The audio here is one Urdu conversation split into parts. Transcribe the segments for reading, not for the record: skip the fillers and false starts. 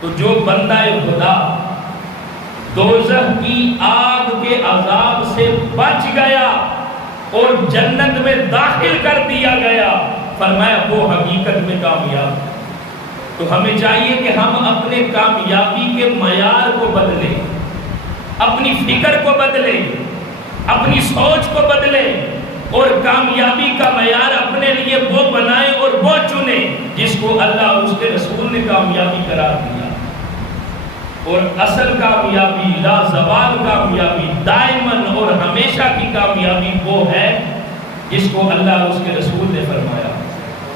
تو جو بندہ خدا دوزخ کی آگ کے عذاب سے بچ گیا اور جنت میں داخل کر دیا گیا، فرمایا وہ حقیقت میں کامیاب۔ تو ہمیں چاہیے کہ ہم اپنے کامیابی کے معیار کو بدلیں، اپنی فکر کو بدلیں، اپنی سوچ کو بدلیں، اور کامیابی کا معیار اپنے لیے وہ بنائیں اور وہ چنیں جس کو اللہ اور اس کے رسول نے کامیابی قرار دیا۔ اور اصل کامیابی، لازوال کامیابی، دائماً اور ہمیشہ کی کامیابی وہ ہے جس کو اللہ اور اس کے رسول نے فرمایا،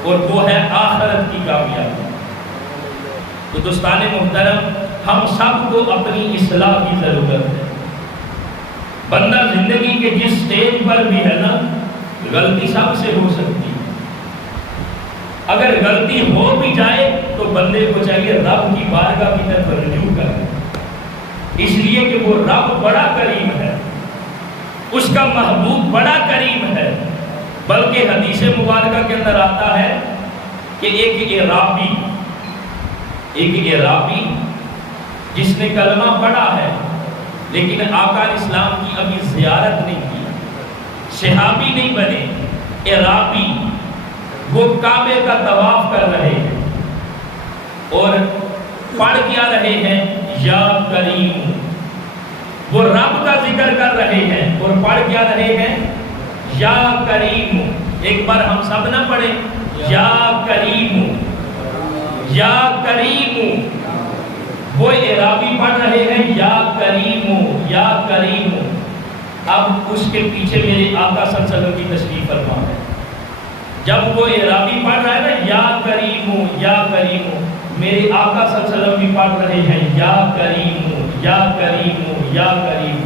اور وہ ہے آخرت کی کامیابی۔ تو دوستان محترم، ہم سب کو اپنی اصلاح کی ضرورت ہے۔ بندہ زندگی کے جس سٹیج پر بھی ہے نا، غلطی سب سے ہو سکتی ہے۔ اگر غلطی ہو بھی جائے تو بندے کو چاہیے رب کی بارگاہ کی طرف رجوع کرے، اس لیے کہ وہ رب بڑا کریم ہے، اس کا محبوب بڑا کریم ہے۔ بلکہ حدیث مبارکہ کے اندر آتا ہے کہ ایک اعرابی جس نے کلمہ پڑھا ہے لیکن آقا علیہ السلام کی ابھی زیارت نہیں کی، صحابی نہیں بنے، اعرابی، وہ کعبے کا طواف کر رہے ہیں اور پڑھ کیا رہے ہیں، یا کریم، وہ رب کا ذکر کر رہے ہیں اور پڑھ کیا رہے ہیں، یا کریم۔ ایک بار ہم سب نہ پڑھیں، یا کریم، یا کریم۔ وہ اعرابی پڑھ رہے ہیں یا کریم، یا کریم۔ اب اس کے پیچھے میرے آقا صلی اللہ علیہ وسلم کی تشریف فرما ہے۔ جب وہ اعرابی پڑھ رہا ہے نا، یا کریم، یا کریم، میرے آقا صلی اللہ علیہ وسلم بھی پڑھ رہے ہیں، یا کریم، یا کریم، یا کریم۔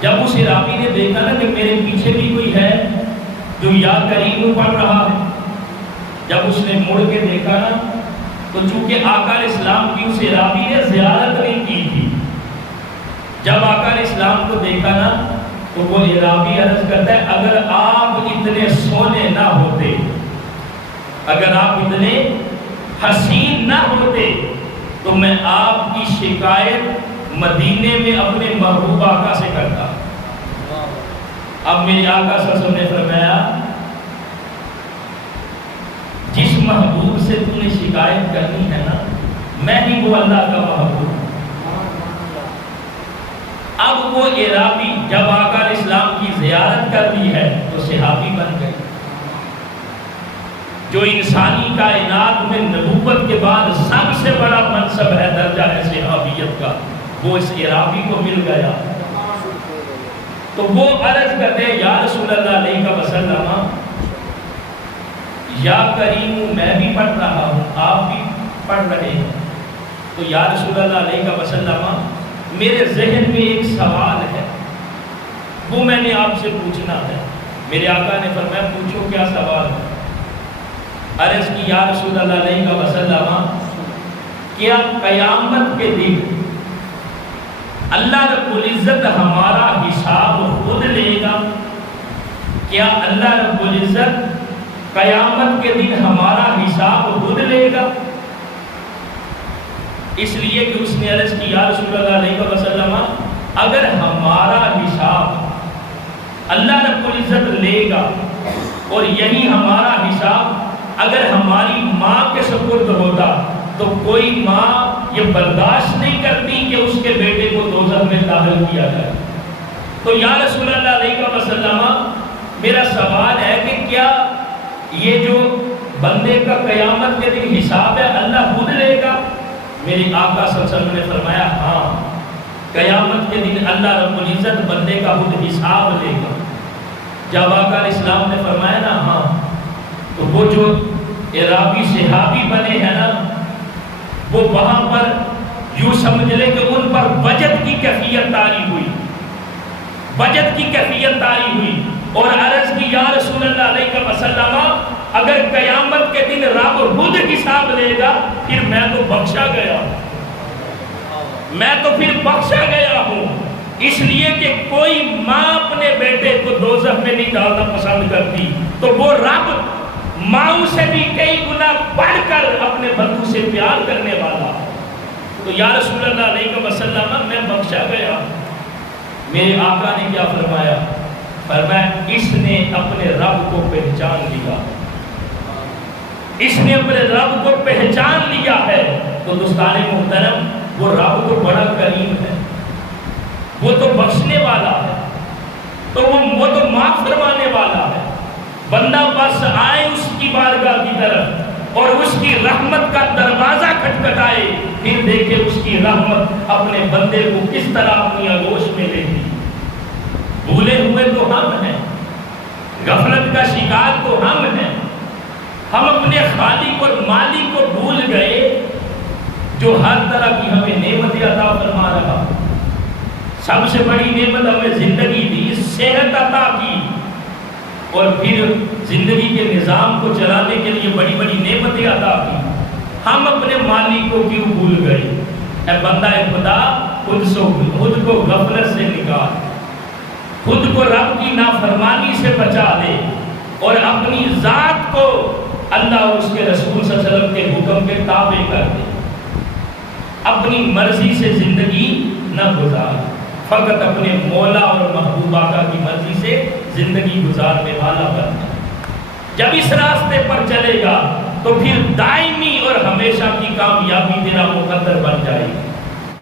جب اس اعرابی نے دیکھا نا کہ میرے پیچھے بھی کوئی ہے جو یا کریم پڑھ رہا ہے، جب اس نے مڑ کے دیکھا نا، تو چونکہ آقا علیہ السلام کی اس اعرابی نے زیارت نہیں کی تھی، جب آقا علیہ السلام کو دیکھا نا تو وہ اعرابی عرض کرتا ہے، اگر آپ اتنے سونے نہ ہوتے، اگر آپ اتنے حسین نہ ہوتے تو میں آپ کی شکایت مدینے میں اپنے محبوب آقا سے کرتا۔ اب میرے آقا صلی اللہ علیہ وسلم نے فرمایا، جس محبوب سے تم نے شکایت کرنی ہے نا، میں ہی وہ اللہ کا محبوب ہوں۔ اب وہ اعرابی جب آقا علیہ السلام کی زیارت کر لی ہے تو صحابی بن گئے۔ جو انسانی کائنات میں نبوت کے بعد سب سے بڑا منصب ہے، درجہ ہے صحابیت کا، وہ اس اعرابی کو مل گیا۔ تو وہ عرض کرتے ہیں، یا رسول اللہ علیہ وسلم، یا کریم میں بھی پڑھ رہا ہوں، آپ بھی پڑھ رہے ہیں، تو یا رسول اللہ علیہ وسلم میرے ذہن میں ایک سوال ہے، وہ میں نے آپ سے پوچھنا ہے۔ میرے آقا نے فرمایا، پوچھو کیا سوال ہے؟ عرض کی، یا رسول اللہ علیہ وسلم، کیا قیامت کے دن اللہ رب العزت ہمارا حساب خود لے گا؟ کیا اللہ رب العزت قیامت کے دن ہمارا حساب خود لے گا؟ اس لیے کہ اس نے عرض کی، یا رسول اللہ علیہ وسلم، اگر ہمارا حساب اللہ رب العزت لے گا اور یہی ہمارا حساب اگر ہماری ماں کے سپرد ہوتا تو کوئی ماں یہ برداشت نہیں کرتی کہ اس کے بیٹے کو دوزخ میں داخل کیا جائے۔ تو یا رسول اللہ علیہ وسلم، میرا سوال ہے کہ کیا یہ جو بندے کا قیامت کے دن حساب ہے اللہ خود لے گا؟ میرے آقا صلی اللہ علیہ وسلم نے فرمایا، ہاں، قیامت کے دن اللہ رب العزت بندے کا خود حساب لے گا۔ جب آقا علیہ السلام نے فرمایا نا ہاں، تو وہ جو اعرابی صحابی بنے ہیں نا، وہ وہاں پر یوں سمجھ لے کہ ان پر وجد کی کیفیت طاری ہوئی، وجد کی کیفیت طاری ہوئی، اور عرض کی، یا رسول اللہ علیہ وسلم، اگر قیامت کے دن رب خود حساب لے گا پھر میں تو بخشا گیا، میں تو پھر بخشا گیا ہوں۔ اس لیے کہ کوئی ماں اپنے بیٹے کو دوزخ میں نہیں ڈالنا پسند کرتی، تو وہ رب ماں سے بھی کئی گنا بڑھ کر اپنے بندوں سے پیار کرنے والا یا رسول اللہ علیہ وسلم میں بخشا گیا. میرے آقا نے کیا فرمایا؟ فرمایا اس نے اپنے رب کو پہچان لیا. اس نے اپنے رب کو پہچان لیا ہے. تو دوستان محترم وہ رب تو بڑا کریم ہے, وہ تو بخشنے والا ہے, تو وہ تو معاف فرمانے والا ہے. بندہ بس آئے اس کی بارگاہ کی طرف اور اس کی رحمت کا دروازہ کھٹکھٹائے, پھر دیکھے اس کی رحمت اپنے بندے کو کس طرح اپنی آغوش میں لیتی. بھولے ہوئے تو ہم ہیں, غفلت کا شکار تو ہم ہیں. ہم اپنے خالق اور مالک کو بھول گئے جو ہر طرح کی ہمیں نعمتیں عطا فرما رہا. سب سے بڑی نعمت ہمیں زندگی دی, صحت عطا کی, اور پھر زندگی کے نظام کو چلانے کے لیے بڑی بڑی نعمتیں عطا کی. ہم اپنے مالک کو کیوں بھول گئے؟ اے بندہ خدا خود کو غفلت سے نکال, خود کو رب کی نافرمانی سے بچا دے, اور اپنی ذات کو اللہ اور اس کے رسول صلی اللہ علیہ وسلم کے حکم کے تابع کر دے. اپنی مرضی سے زندگی نہ گزار, فقط اپنے مولا اور محبوب آقا کی مرضی سے زندگی گزارنے والا بننا. جب اس راستے پر چلے گا تو پھر دائمی اور ہمیشہ کی کامیابی تیرا مقدر بن جائے گی.